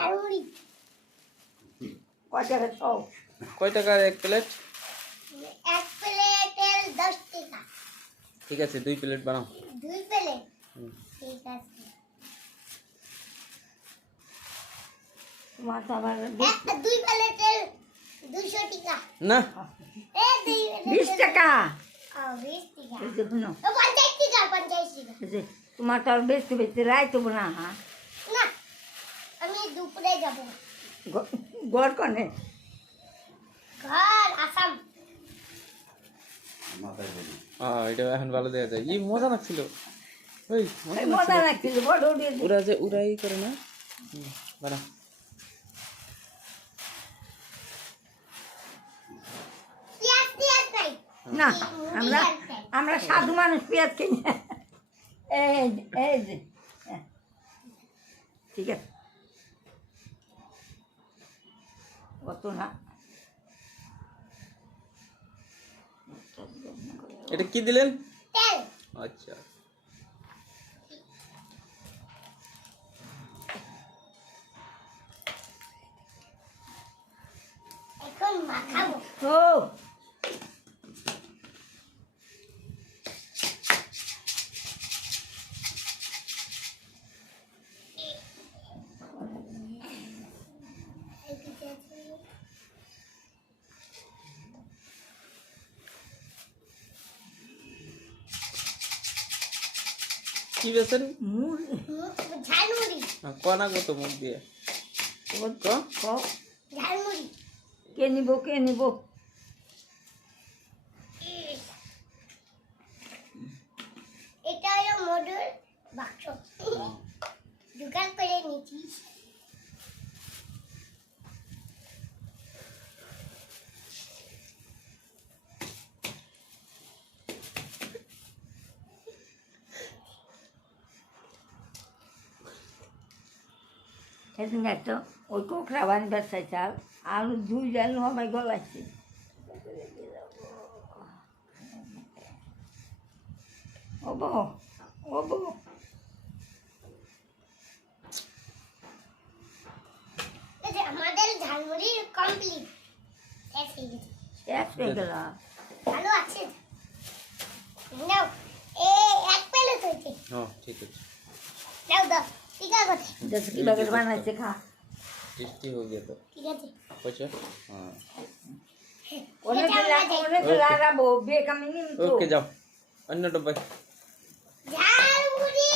ঝালমুড়ি কয় টাকা সব? কয় টাকার এক প্লেট? এক প্লেটের 10 টাকা। ঠিক আছে 2 প্লেট বানাও। 2 প্লেট হুম। ঠিক আছে। তোমার তো আবার 2 প্লেটের 200 টাকা। না 20 টাকা। 20 টাকা। এই যে শুনো, 50 টাকা 50 টাকা। এই যে তোমার তো আর বেশি বেশি রাইতে না, হ্যাঁ? না আমি দুপুরে যাব। গড় কনে ঘর আসাম। এটা এখন ভালো দেখা যায়। ই মজা লাগছিল। ওই মজা লাগছিল, বড় উড়িয়ে ওরা যে উড়াই করে না। বানা পেঁয়াজ নাই। না, আমরা আমরা সাধু মানুষ পেঁয়াজ কিনি। এই যে, এই যে, হ্যাঁ। ঠিক আছে, কত না। এটা কি দিলেন? তেল। আচ্ছা এখন মাখাবো। ও কি বেছেন? ঝালমুড়ি। কনা কত মুখ দিয়ে ঝালমুড়ি। কে নিব, কে নিব? এটা হলো মধুর বাক্স। জোগাড় করে নিয়েছি। সেদিন একটা ওই কোকড়া বানি বেসাই চাল আলু 2 জাল হবাই গলাইছি। ওবো ওবো এই যে আমাদের ঝালমুড়ি কমপ্লিট। এক হয়ে গেল। ভালো আছে। নাও এক প্লেট হয়েছে। হ্যাঁ ঠিক আছে। নাও দাও। ঠিক আছে। দেখ কিভাবে বানাইছে, খা। টেস্টি हो गया तो ঠিক আছে। अच्छा हाँ অনেক লাগাবো বেক আমি নিম তো। ओके जाओ अन्य डब्बा ঝালমুড়ি